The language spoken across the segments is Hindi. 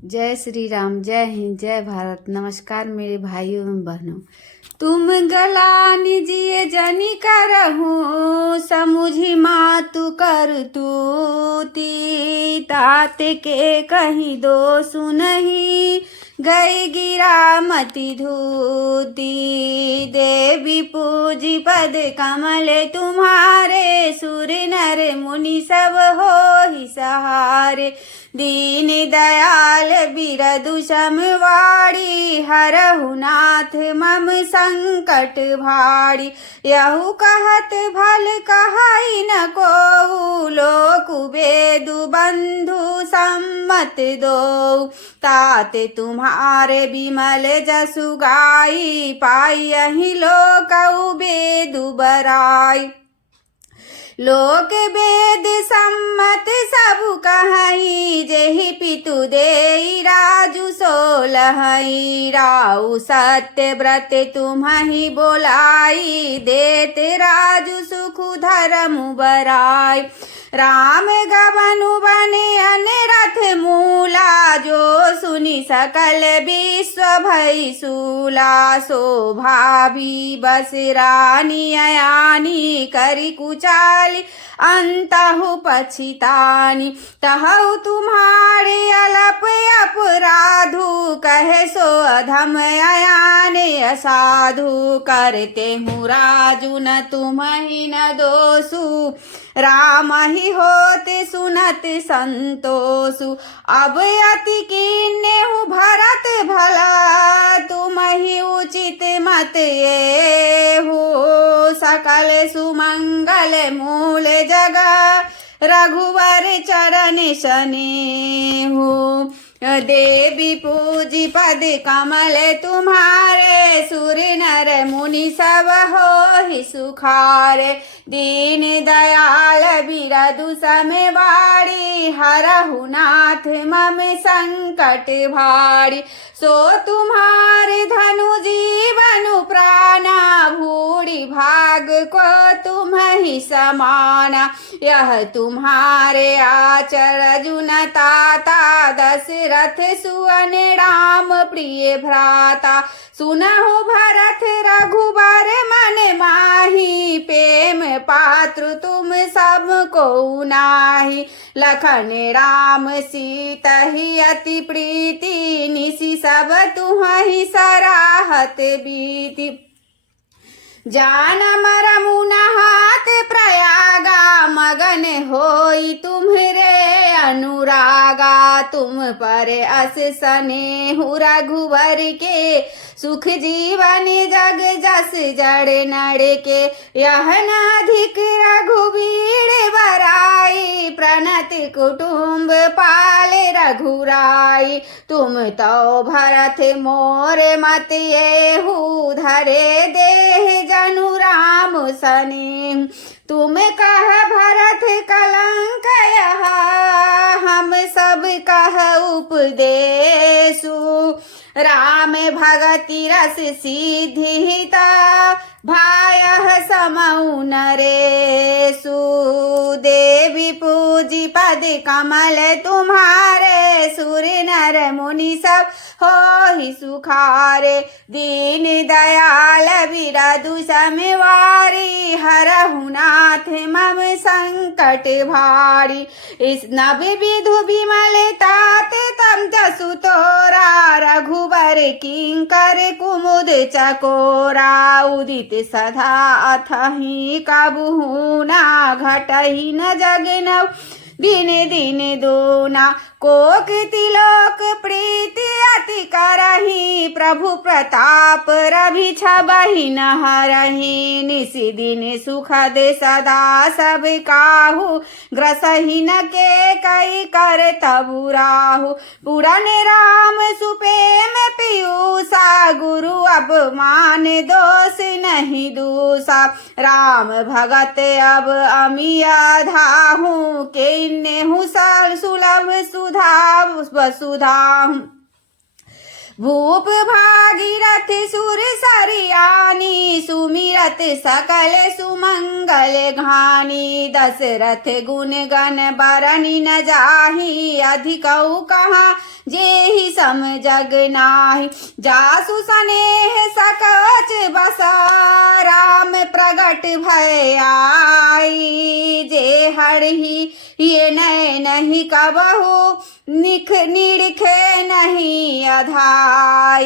जय श्री राम, जय हिंद, जय भारत। नमस्कार मेरे भाइयों एवं बहनों। तुम गला निजिए जनी करहूँ, समुझी मातु कर तूती। तात के कहीं दोष नहीं, गई गिरा मति धूती। देवी पूजी पद कमल तुम्हारे, सुर नर मुनि सब हो ही सहारे। दीन दयाल बिरदु समवाड़ी, हरहु नाथ मम संकट भारी। यहु कहत भल कहाई न को, लोक वेदु बंधु सम्मत दो। तात तुम्हारे बिमल जसु गाई, पाई यही लोक वेदु बराई। लोक वेद सम्मत सब कहाई, जेहि पितु देई राजु सोलहई। राउ सत्य व्रत तुम्हि बोलाई, देत राजु सुख धर्म बराई। राम गवनु बने अनरथ मूला, जो सुनि सकल विश्व भई सूला। शोभा भी बस रानी अयानी, करि कुचाली अंतहु पछितानी। तहु तुम्हारे अलप अपराधु, कहे सो अधम अयाने असाधु। करते हूँ राजु न तुम्हि न दोषु, राम ही होते सुनत संतोषु। अब अति कीन्हे हूँ भरत भला, तुम ही उचित मत ये हो। सकल सुमंगल मूल जगा, रघुवर चरण स्नेहु। देवी पूजी पद कमल तुम्हारे, सुर नर मुनि सब हो ही सुखारे। दीन दयाल बिरदु समवाड़ी, हरहु नाथ मम संकट भारी। सो तुम्हारे धनु जीवनु प्राणा, भूरि भाग को तुम ही समाना। यह तुम्हारे आचर जुन ताता, दशरथ सुअन राम प्रिय भ्राता। सुनहु भरत रघुबर मन माही, प्रेम पात्र तुम सब को नाही। लखन राम सीता ही अति प्रीति, निशि सब तुम्हि सराहत बीति। जान मरमुन हाथ प्रयागा, मगन होई तुम्हरे अनुरागा। तुम पर अस स्नेहु रघुवर के, सुख जीवन जग जस जड़ नड़ के। यह नाधिक रघुवीर बराई, प्रणत कुटुंब पाले रघुराई। तुम तो भरत मोर मत येहु, धरे देह जनु राम सनेहु। तुम कह भरत कलंक यहाँ, हम सब कह उपदेशु। राम भगति रस सिद्धिता, भायः समौ नरेषु। देवी पूजी पद कमल तुम्हारे, सुर नर मुनि सब हो ही सुखारे। दीन दयाल बिरदु समवारी, हरहु नाथ मम संकट भारी। इस नभ विधु बिमल तात तम जसु तोरा, रघुबर किंकर कुमुद चकोरा। उदित सदा अथहि कबहु ना, घटहि न जग नव दिन दिन दूना। कोक तिलोक प्रीति अति करही, प्रभु प्रताप रवि छबहि न हरहि। निसि दिन सुखद सदा सब काहू, ग्रसहि न के कई कर तबु राहु। पुरन राम सुपेम पीयूषा, गुरु अब मान दोष नहीं दूसा। राम भगत अब अमिया धाहू, किन्नेहु सुलभ सुधा वसुधा। भूप भागीरथ सुर सरियानी, सुमिरत सकल सुमंगल घानी। दशरथ गुण गण बरनि न जाही, अधिकौ कहाँ जे सम जग नाही। जासु स्नेह सकच बसा राम प्रगट भय आई। जे हरहि ये नहीं कबहु निरखे नहीं अधाई।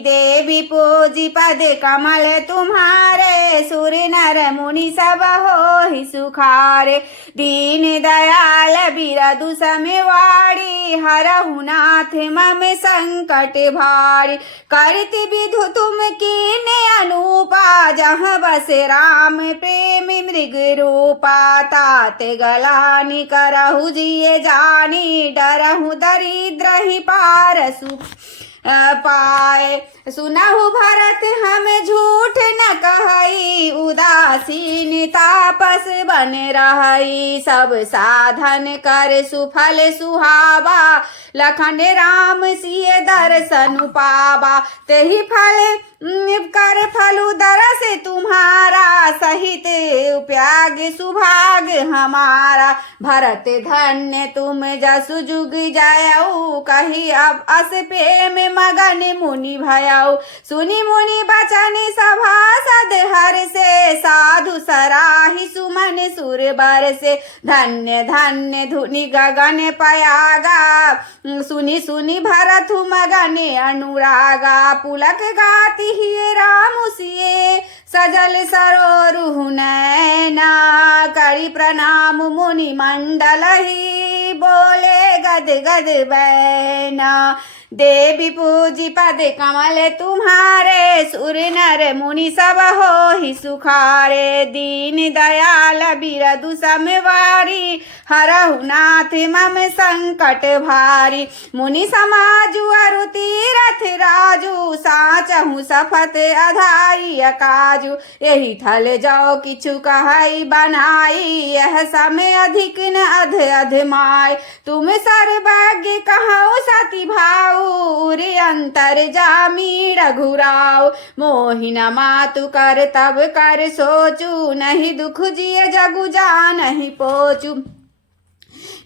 देवी पूजी पद कमल तुम्हारे सुर नर मुनि सब हो ही सुखारे। दीन दयाल बिरदु समवाड़ी हरहु नाथ मम संकट भारी। करति विधु तुम कीने अनुपा जहाँ बस राम प्रेम मृग रूपा। तात गलानी करहु जिये जानी डरहु दरिद्र ही पारसु पाए। सुनहु भरत हम झूठ न कहई उदासीन तापस बन रहई। सब साधन कर सुफल सुहावा लखन राम सिय दर्शन पावा। तेहि फल कर फलु दरस तुम्हारा सहित उपयाग सुभाग हमारा। भरत धन्य तुम जसु जुग जायऊ कही अब अस प्रेम मगन मुनि भयऊ। सुनि मुनि बचन सभासद हर से साधु सराहि सुमन सुर बर से। धन्य धन्य धुनि गगन पयागा सुनि सुनि भरत मगन अनुरागा। पुलक गाति ही राम सिए सजल सरोरुह नैना। करि प्रणाम मुनि मंडल ही बोले गद गद बैना। देवी पूजी पद कमल तुम्हारे सुर नर मुनि सब हो ही सुखारे। दीन दयाल बिरदु समवारी हरहु नाथ मम संकट भारी। मुनि समाजु अरु तीरथ राजू साचहु सफत अधाई काजू। यही थल जाओ किछु कहई बनाई यह समय अधिक न अध अधमाय। तुम सर्वज्ञ कहु सति भाव उरे अंतर जामी रघुराव। मोहिन मातु कर तब कर सोचू नहीं दुख जिय जगु जा नहीं पोचू।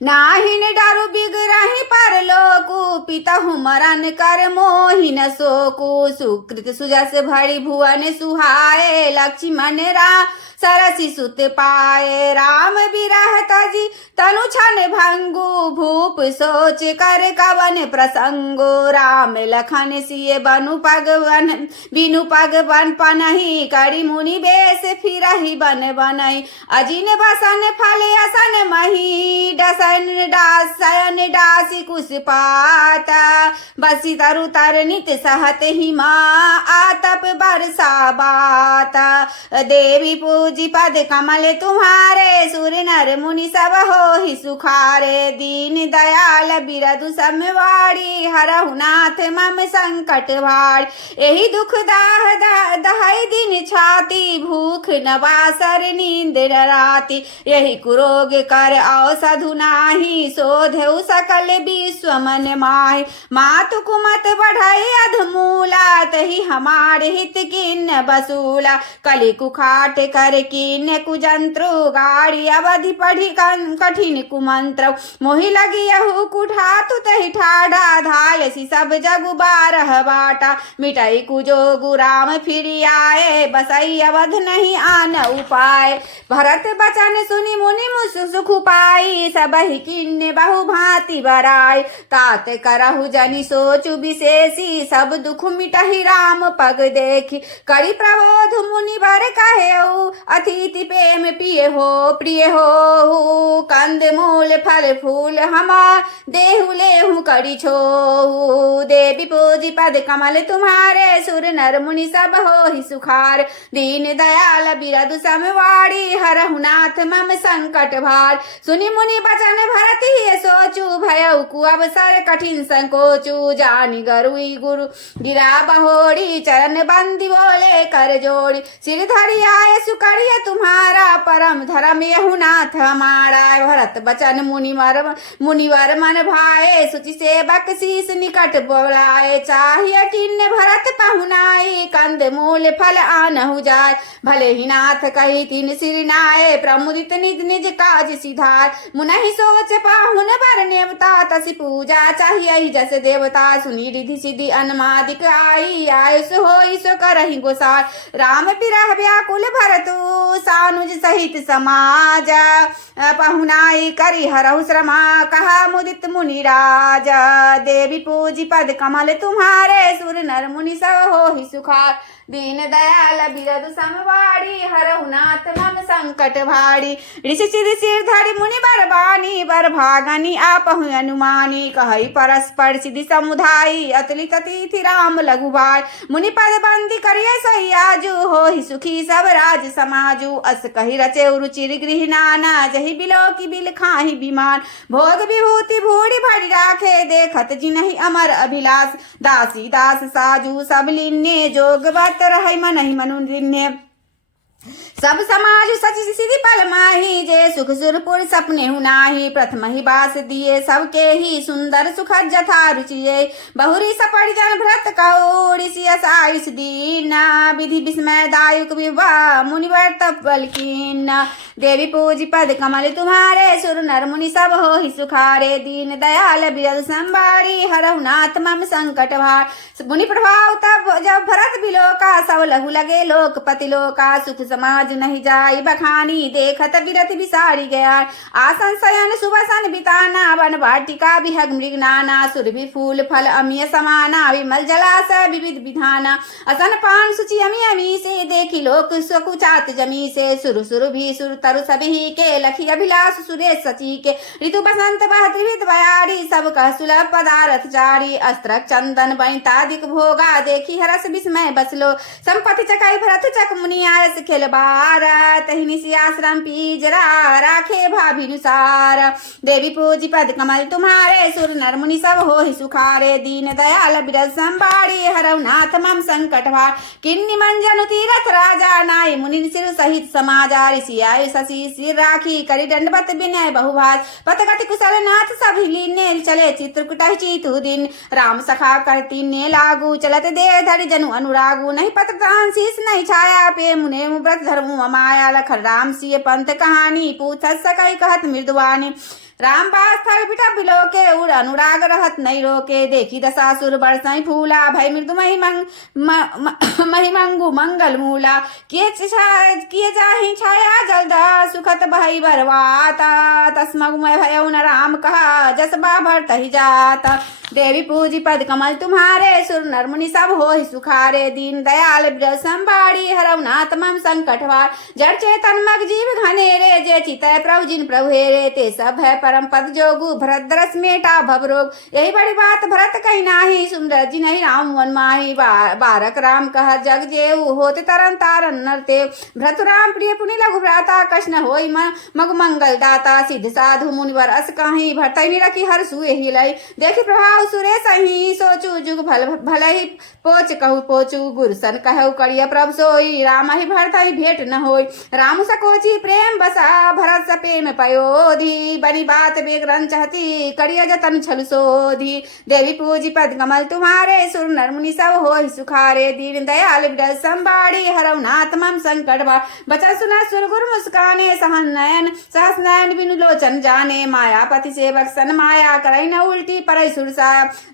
नाहिन डरु बिगरहि परलोकु पितहु मरन कर मोहिन सोकु। सुकृत सुजस भरी भुवन सुहाए लक्ष्मण रा सरसि सुत पाए। राम बिरह तजी तनु छन भंगु भूप सोच कर कवन प्रसंगो। राम लखन सिय बनु पगवन बिनु पगवन पनहि करि मुनि बेस फिरहि बन बनई। अजिन बसन फल असन मही डसन डासन डासी कुश पाता। बसी तरु तर नित सहत हिमा आतप बरसा बाता। देवी पूजी पद कमल तुम्हारे सुर नर मुनि सब हो ही सुखारे। दीन दयाल बिरदु समवाड़ी हरहु नाथ मम संकट भारी। यही दुख दाह दहाई दिन छाती भूख न बासर नींद न राती। यही कुरोग कर औषधु नाही शोधेउ सकल विश्व मन माहि। मातु कुमत बढ़ई अधमूला तही हमारे हित किन्न बसूला। कलि कुखाट कर किन्न कुजंत्रु गाड़ी अवधि पढ़ी कठिन कुमंत्र। मोहि लगी यहु कुठातु तही ठाढ़ा धाल सी सब जगु बारह बाटा। मिटाई कुजोगु राम फिरि आए बसई अवध नहीं आन उपाय। भरत बचन सुनि मुनि मुसु सुख पाई सबहि किन्ने बहु भांति बराई। तात करहु जनि सोचु विशेषी सब दुख मिटहि राम पग देखी। करि प्रबोध मुनि बर कहेउ अतिथि प्रेम पिए हो प्रिय हो। कंद मूल फल फूल हमा देहु लेहु करि छोहु। देवी पूजी पद कमल तुम्हारे सुर नर मुनि सब हो ही सुखार। दीन दयाल बिरदु समवाड़ी हरहु नाथ मम संकट भार। सुनि मुनि बचन भरत ही सोचू भयउ कु अवसर कठिन संकोचू। जानि गरुई गुरु गिरा बहोड़ी चरण बंदी बोले कर जोड़ी। सिर धरि आए सुकरिय तुम्हारा परम धर्म यहु नाथ हमारा। भरत बचन मुनिवर मन भाए सुचि सेवक शीस निकट बोलाए, चाहिए किन्ने भरत पहुनाई, कंद मूल फल आनहु जाय, भले ही नाथ कही तीन सिर नाये, प्रमुदित निज निज काज सिधार, मुनहि सोच पाहुन बर नेवता, तसि पूजा चाहिए जस देवता, सुनी रिधि सिद्धि अनुमादिक आई, आयुष होई सो करहि गोसार, राम बिरह व्याकुल भरतु, सानुज सहित समाज, पहुनाई करी हरहु श्रमा, कहा मुदित मुनि राजा, देवी पूजी पद कमल तुम्हारे, सुर नर मुनि सब होहि सुखार, दीन दयाल बिरदु समवाड़ी, हरहु नाथ मम संकट भाड़ी, ऋषि सिर धरि मुनि बरबानी, बर भागनी आपहु अनुमानी, कहई परस्पर सिद्धि समुदायी, अतुलित तिथि राम लघु भाई, मुनि पद बंदी करिए सहियाजू, होहि सुखी सब राज समाजू, अस कही रचे रुचिर गृह नाना, जहि बिलो की बिल खाही विमान, भोग विभूति भूरि भरि राखे, देखत जिनहि अमर अभिलाष, दासी दास साजू सब लिन्ने, जोग बत रहै मनहि मनु दिन्ने, सब समाज सच सिद्धि पल माही, जे सुख सुरपुर सपने नाही, प्रथम ही बास दिए सबके ही, सुंदर सुखद जथा रुचिये, बहुरी सपड़ जन भ्रत कहो, ऋषि आयुष दीना, विधि विस्मय दायुक विवाह, मुनिवर तपल कीना, देवी पूजी पद कमल तुम्हारे, सुर नर मुनि सब हो ही सुखारे, दीन दयाल बिरद संबारी, हरहु नाथ मम संकट भार, मुनि प्रभाव तब जब भरत बिलोका, सब लहु लगे लोकपति लोका, सुख समाज नहीं जाई बखानी, देखत विरत बिसारी गया, आसन शयन सुबसन बिताना, वन वाटिका बिहग मृग नाना, सुरभि फूल फल अमीय समाना, विमल जलाशय विविध विधाना, असन पान सुचि अमी अमी से, देखी लोक सकुचात जमी से, सुर सुर भी सुर तरु सभी के, लखी अभिलाष सुरेश सची के, ऋतु बसंत बह त्रिविध बयारी, सब कह सुलभ पदारथ जारी, अस्त्र चंदन बैतादिक भोगा, देखी हरस विस्मय बसलो, संपत्ति चकाई भरत चक मुनि आयस खेलबार, तहिनि सियाश्रम पीजरा, राखे भाभिनुसार, देवी पूजी पद कमल तुम्हारे, सुर नर मुनि सब होहि सुखारे, दीन दयाल बिरद संबाड़ी, हरहु नाथ मम संकट भार, किन्नि मंजनु तीरथ राजा, नाई मुनि सिर सहित समाजा, ऋषि आयु शशि सिर राखी, करि दंडवत विनय बहुभाष, पतगति कुशल नाथ सभी लीने, चले चित्रकूट चीतु दिन, राम सखा करती ने लागू, चलत दे धरि जनु अनुरागु, नहीं पत्र दान शीस नहीं छाया, पे मुने व्रत धर्म माया, लखन राम सिय पंथ कहानी, पूछत सकई कहत मृदुवानी, राम बास थल बिटा बिलोके, उड़ अनुराग रहत नहीं रोके, देखी दशासुर बरसई फूला, भय मृदु महिमंगु मंगल मूला, किए जाहि छाया जलदा, सुखत भई बरवाता, तस्मगुमय भयउ न राम कहा, जस बाभर तहि जाता, देवी पूजी पद कमल तुम्हारे, सुर नर मुनि सब होहि सुखारे, दीन दयाल बिरद संबाड़ी, हरहु नाथ मम संकट भार, जड़ चेतन मग जीव घनेरे, जे चितय प्रभु जिन प्रभु हेरे, ते सब है परम पद जोगु, भरत दरस मेटा भवरोग, यही बड़ी बात भरत कही नाही, सुंदर जी नहीं राम वन माही, बारक राम कह जग जेऊ, होते तरन तारन नरते, भरत राम प्रिय पुनि लघु भ्राता, कष्ण होई मग मंगल दाता, सिद्ध साधु मुनिवर अस कहीं, भरतई निरखी हर सुए ही लई, देखी प्रभाव सुरेश ही, सोचू जुग भल ही पोच कहू पोचू, गुरसन कहू करिय प्रभ सोई, राम ही भरत ही भेंट न होई, राम सकोची प्रेम बसा, भरत सपे में पयोधी, बनी बात बेग्रन चाहती, करिय जतन छल सोधी, देवी पूजी पद कमल तुम्हारे, सुर नर मुनि सब होहि सुखारे, दीन दयाल बिरद संबाड़ी, हरहु नाथ मम संकट भार, बचन सुना सुर गुर मुस्काने, सहस नयन बिनु लोचन जाने, मायापति सेवक सन माया, करई न उल्टी परई सुरसा,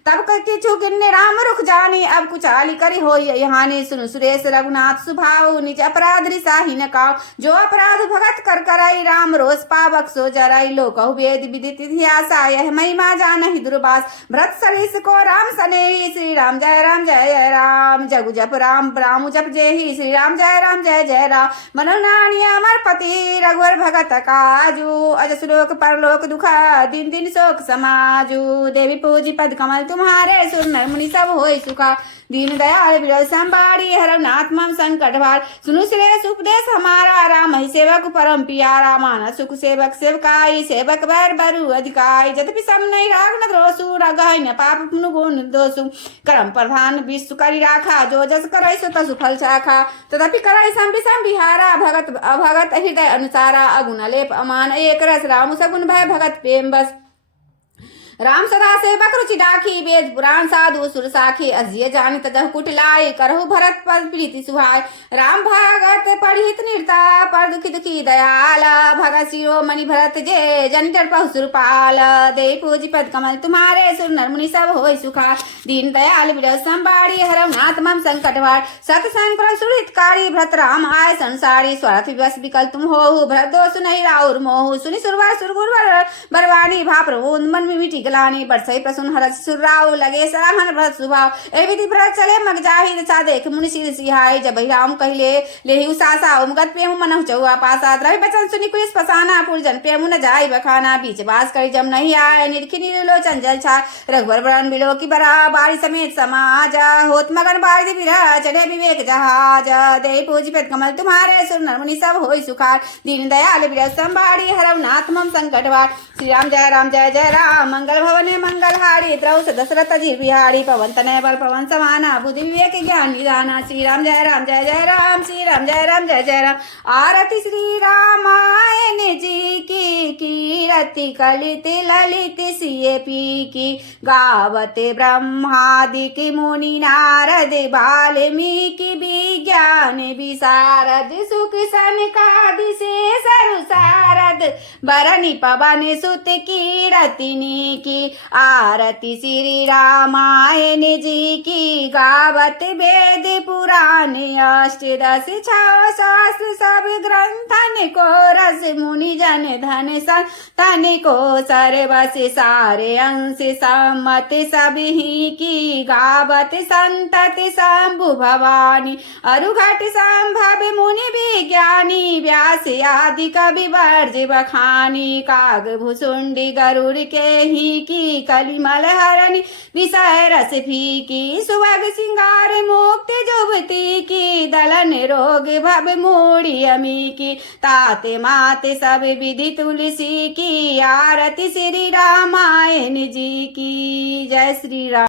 तब किछु किन्ने राम रुख जानी, अब कुचाली करी होई यहानी, सुनु सुरेश रघुनाथ सुभाव, निज अपराध रिसाही न काऊ, जो अपराध भगत कर करई, राम रोष पावक सो जरई, लोकहु वेद विदित इतिहासा, यह महिमा जानहि दुर्बास, भरत सरिस को राम सनेही, श्री राम जय राम, जगु जप राम राम जप जेहि, श्री राम जय जय राम, मनोनानी अमर पति, रघुवर भगत काजू, अजस लोक परलोक दुखा, दिन दिन शोक समाजू, देवी पूजी पद कमल तुम्हारे, सुर नर मुनि सब होय सुखा, दीन दयाल बिरद संबाड़ी, हरहु नाथ मम संकट भार, सुनु श्रेष्ठ उपदेश हमारा, राम ही सेवक परम पियारा, मानस सुख सेवक सेवकाई, सेवक बैर बरु अधिकाई, जतपि सम नहीं राग न द्रोसु, रगहि न पाप पुनु गुण दोषु, कर्म प्रधान विश्व करि राखा, जो जस करई सो तसु फल चाखा, तदपि करई सम विषम बिहारा, भगत अभगत हृदय अनुसारा, अगुण लेप अमान एक रस, राम सगुन भय भगत प्रेम बस, राम सदा से बकरुचि डाखी वेद पुराण साधु सुर साखी अजिय जान तजह कुटलाई करहु भरत पद प्रीति सुहाय राम भगत पढ़ित निर्ता पर दुखी दुखी दयाल भगत शिरोमणि भरत जे जनिटर पहुसुरपाल दे पूजी पद कमल तुम्हारे सुर नर मुनि सब होय सुखा दीन दयाल विरह संबाड़ी हरम नाथ मम संकट वार सतसंग प्रसुरित कारी भरत राम आय संसारी स्वार्थ विवश विकल तुम हो भरत दोष नहीं राउर मोहु सुनि सुरवर सुरगुर बरवानी भा प्रभु मन में मिटी गलानी बरसई प्रसुन हरस सुराव लगे सराहन भरत सुभाव ए विधि भरत चले मग जाहि सा देख मुनि सिर सिहाय जब राम कहले लेहि सासा उमगत पे मनहु चौआ पासा रवि बचन सुनि कुइस फसाना पुरजन पे मुन जाय बखाना बीच बास करी जम नहीं आए निरखि निरलोचन जल छा रघुवर बरन बिलो की बरा बारी समेत समाज होत मगन बारी बिरा चढ़े विवेक जहाज दे पूजी पद कमल तुम्हारे सुर नर मुनि सब होय सुखार दीन दयाल विरह संबाड़ी हरव नाथ मम संकट वार श्री राम जय जय राम मंगल भवने मंगल हारी द्रौस दशरथ जी बिहारी पवन तनय बल पवन समाना बुद्धि विवेक ज्ञान निदाना श्री राम जय जय राम श्री राम जय जय राम आरती श्री रामायण जी की कीरति कलित ललित सिय पी की गावते ब्रह्मादिक मुनि नारद वाल्मीकि विज्ञान विशारद सुख सनकादि से सरु सारद बरनि पवन सुत कीरतिनी की आरती श्री रामायण जी की गावत वेद पुराण अष्टदश छह शास्त्र सब ग्रंथन को रस मुनि जन धन तन को सर्वस सारे अंश सम्मत सभी की गावत संतति शंभु भवानी अरुघट संभव मुनि विज्ञानी व्यास आदि कवि वर्ज बखानी काग भुसुंडी गरुड़ के ही की कलिमल हरणी विषय रस फीकी सुभग सिंगार मुक्ति जुबती की दलन रोग भव मूढ़ी अमी की ताते माते सब विधि तुलसी की आरती श्री रामायण जी की जय श्री राम।